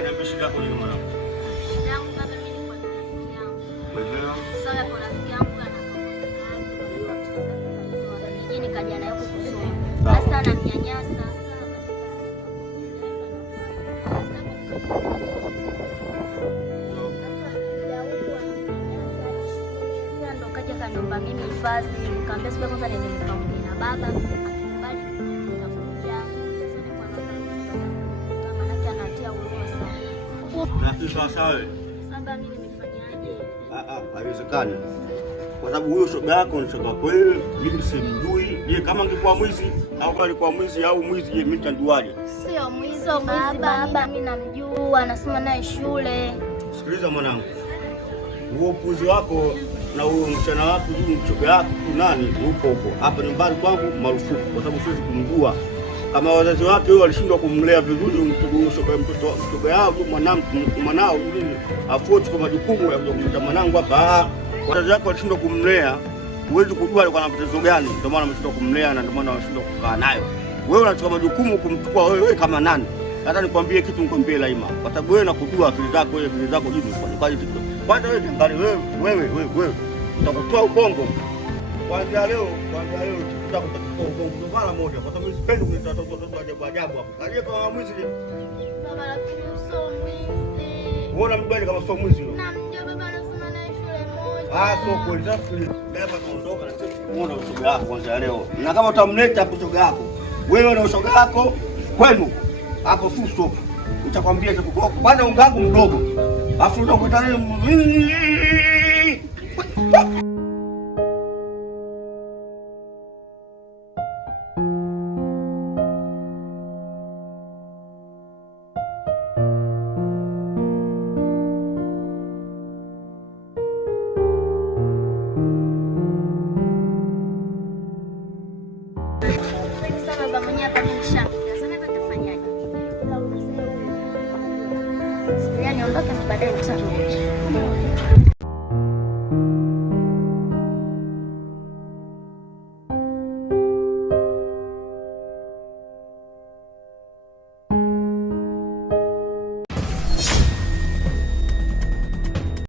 Haya, niambie shida yako nini mwanangu? Shida yangu baba, mimi niko na rafiki yangu. Wewe? Sasa kwa rafiki yangu anajini kaja naye kusoma. Sasa anamnyanyasa kaniomba mimi hifadhi, nikamwambia siku kwanza nende nikaongea na baba, akikubali nitakuja. Kama nake anatia huruma sana. Na kitu sawa wewe? Sasa mimi nimefanyaje? Haiwezekani. Kwa sababu huyo shoga yako ni shoga kweli, mimi simjui. Yeye kama angekuwa mwizi au alikuwa mwizi au mwizi, yeye mimi nitanduaje? Sio mwizi baba, mimi namjua, anasoma naye shule. Sikiliza mwanangu. Huo upuzi wako na huyo mchana wako juu mchoga yako nani upo huko. Hapa nyumbani kwangu marufuku kwa sababu siwezi kumjua. Kama wazazi wake wao walishindwa kumlea vizuri mtoto yao mwanao nini afuati kwa majukumu ya kumleta mwanangu hapa. Wazazi wake walishindwa kumlea, huwezi kujua alikuwa na matatizo gani, ndio maana wameshindwa kumlea na ndio maana wanashindwa kukaa nayo. Wewe unachukua majukumu kumchukua wewe kama nani? Hata nikwambie kitu, nikwambie Laima, kwa sababu wewe nakujua akili zako hivi kwa nini? Kwanza wewe angalia wewe utakutoa ubongo. Kwanza leo utakutoa ubongo mara moja kwa sababu sipendi kuleta watoto ajabu hapo. Kaje kama mwizi. Baba lakini sio mwizi. Unaona mbele kama sio mwizi huyo. Namjua baba, anasoma naye shule moja. Sio kweli safi. Baba tuondoka na sisi muone ushoga wako kwanza leo. Na kama utamleta hapo ushoga wako, wewe na ushoga wako kwenu hapo full stop. Nitakwambia cha kukoko. Kwanza ungangu mdogo. Afu ndo kutana baba mwenyewe hapa nimeshamkia. Sasa nitafanyaje? Yaani ondoke baadaye.